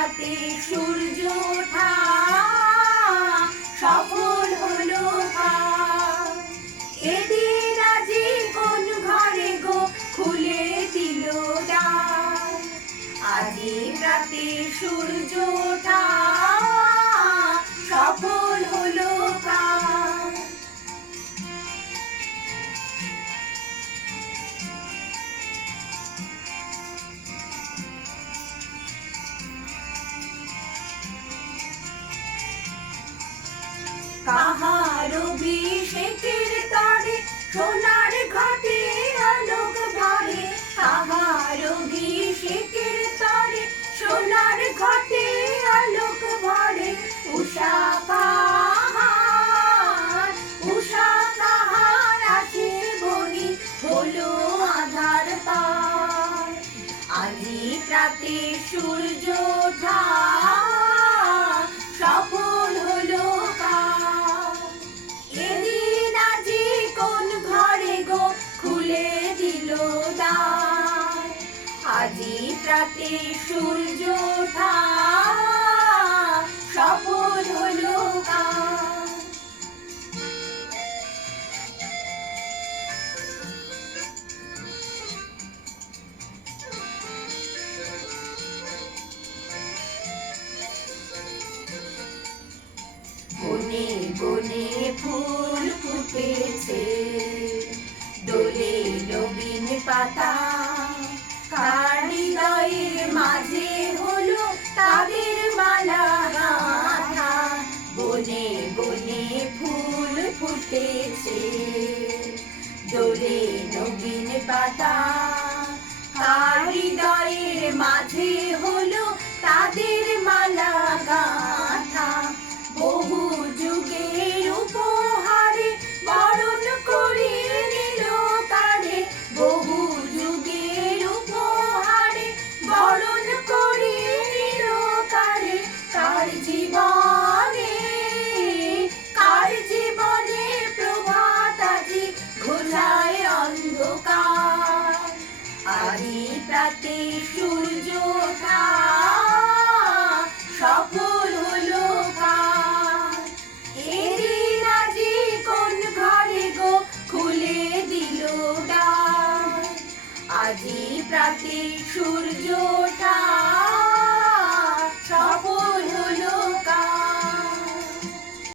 প্রাতে সূর্য ওঠা সফল হলো কাজ। এদিন আজি কোন ঘরে গো খুলে দিল দ্বার। আজি প্রাতে সূর্য ওঠা সফল হলো কাজ। কাহার অভিষেকের তরে সোনার ঘটে আলোক ভরে। কাহার অভিষেকের তরে সোনার ঘটে আলোক ভরে। উষা কাহার আসে বনি হলো আধার পার। আজি প্রাতে সূর্য ওঠা সফল হলো কাজ। এদিন আজি কোন ঘরে গো খুলে দিল দ্বার। আজি প্রাতে সূর্য ওঠা সফল হলো কাজ। বনে বনে ফুল ফুটেছে দোলে নবীন পাতা। কার হৃদয়ের মাঝে হলো তাদের মালা গাঁথা। বনে বনে ফুল ফুটেছে দোলে নবীন পাতা। কার হৃদয়ের মাঝে হলো তাদের মালা গাঁথা। বহু যুগের উপহারে বরণ করে নিল তারে। বহু যুগের উপহারে বরণ করে নিল তারে। কার জীবনে প্রভাত আজি ঘোচায় অন্ধকার। আজি প্রাতে সূর্য ওঠা সফল